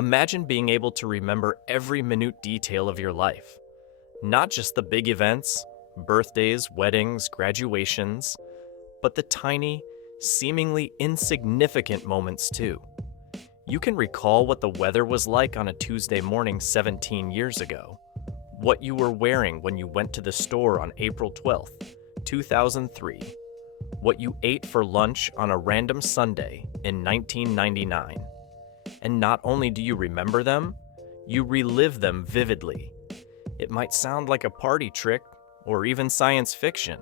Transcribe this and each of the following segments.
Imagine being able to remember every minute detail of your life. Not just the big events, birthdays, weddings, graduations, but the tiny, seemingly insignificant moments too. You can recall what the weather was like on a Tuesday morning 17 years ago, what you were wearing when you went to the store on April 12th, 2003, what you ate for lunch on a random Sunday in 1999. And not only do you remember them, you relive them vividly. It might sound like a party trick or even science fiction,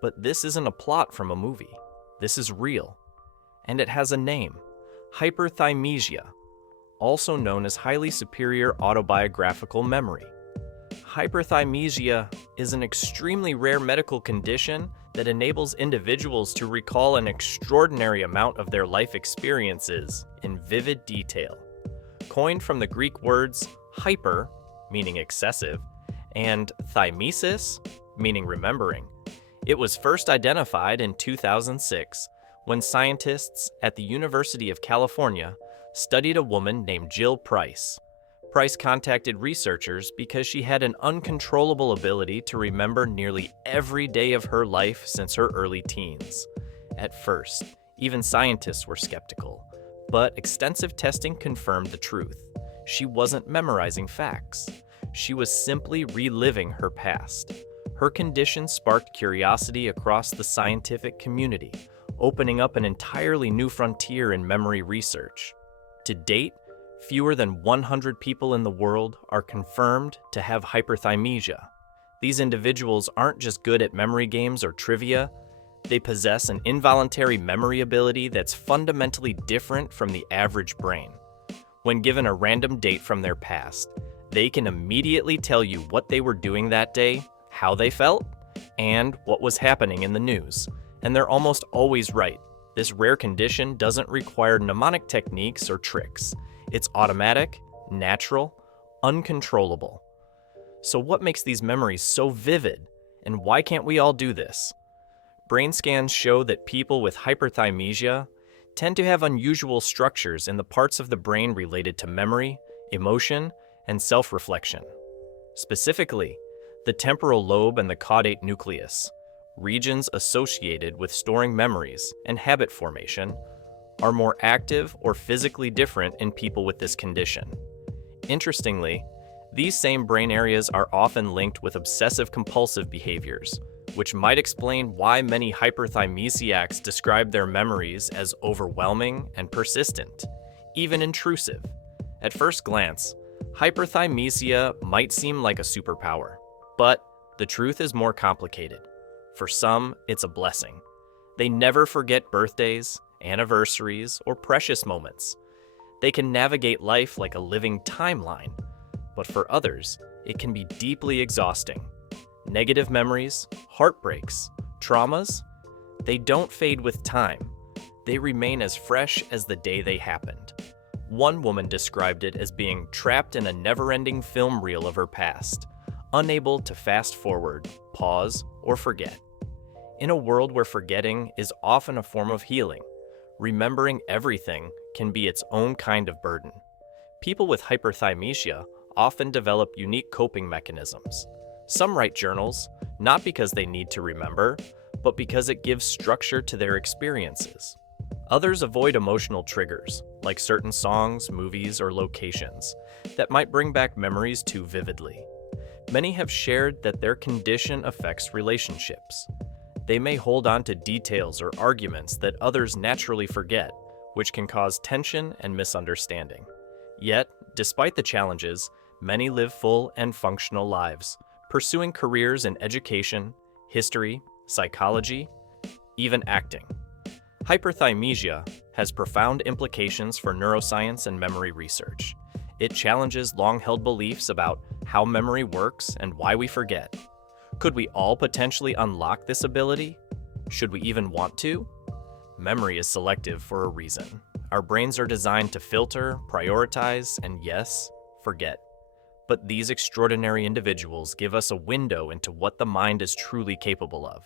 but this isn't a plot from a movie. This is real. And it has a name: hyperthymesia, also known as highly superior autobiographical memory. Hyperthymesia is an extremely rare medical condition that enables individuals to recall an extraordinary amount of their life experiences in vivid detail. Coined from the Greek words hyper, meaning excessive, and thymesis, meaning remembering, it was first identified in 2006 when scientists at the University of California studied a woman named Jill Price. Price contacted researchers because she had an uncontrollable ability to remember nearly every day of her life since her early teens. At first, even scientists were skeptical, but extensive testing confirmed the truth. She wasn't memorizing facts. She was simply reliving her past. Her condition sparked curiosity across the scientific community, opening up an entirely new frontier in memory research. To date, fewer than 100 people in the world are confirmed to have hyperthymesia. These individuals aren't just good at memory games or trivia, they possess an involuntary memory ability that's fundamentally different from the average brain. When given a random date from their past, they can immediately tell you what they were doing that day, how they felt, and what was happening in the news. And they're almost always right. This rare condition doesn't require mnemonic techniques or tricks. It's automatic, natural, uncontrollable. So what makes these memories so vivid, and why can't we all do this? Brain scans show that people with hyperthymesia tend to have unusual structures in the parts of the brain related to memory, emotion, and self-reflection. Specifically, the temporal lobe and the caudate nucleus, regions associated with storing memories and habit formation, are more active or physically different in people with this condition. Interestingly, these same brain areas are often linked with obsessive-compulsive behaviors, which might explain why many hyperthymesiacs describe their memories as overwhelming and persistent, even intrusive. At first glance, hyperthymesia might seem like a superpower, but the truth is more complicated. For some, it's a blessing. They never forget birthdays, anniversaries, or precious moments. They can navigate life like a living timeline, but for others, it can be deeply exhausting. Negative memories, heartbreaks, traumas, they don't fade with time. They remain as fresh as the day they happened. One woman described it as being trapped in a never-ending film reel of her past, unable to fast forward, pause, or forget. In a world where forgetting is often a form of healing, remembering everything can be its own kind of burden. People with hyperthymesia often develop unique coping mechanisms. Some write journals, not because they need to remember, but because it gives structure to their experiences. Others avoid emotional triggers, like certain songs, movies, or locations, that might bring back memories too vividly. Many have shared that their condition affects relationships. They may hold on to details or arguments that others naturally forget, which can cause tension and misunderstanding. Yet, despite the challenges, many live full and functional lives, pursuing careers in education, history, psychology, even acting. Hyperthymesia has profound implications for neuroscience and memory research. It challenges long-held beliefs about how memory works and why we forget. Could we all potentially unlock this ability? Should we even want to? Memory is selective for a reason. Our brains are designed to filter, prioritize, and yes, forget. But these extraordinary individuals give us a window into what the mind is truly capable of.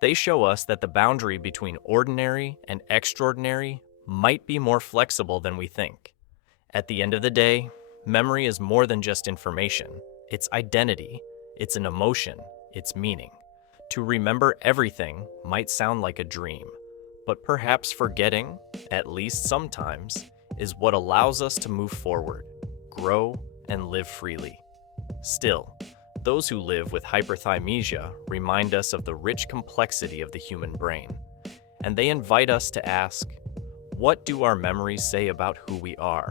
They show us that the boundary between ordinary and extraordinary might be more flexible than we think. At the end of the day, memory is more than just information. It's identity, it's an emotion, it's meaning. To remember everything might sound like a dream, but perhaps forgetting, at least sometimes, is what allows us to move forward, grow, and live freely. Still, those who live with hyperthymesia remind us of the rich complexity of the human brain, and they invite us to ask, what do our memories say about who we are?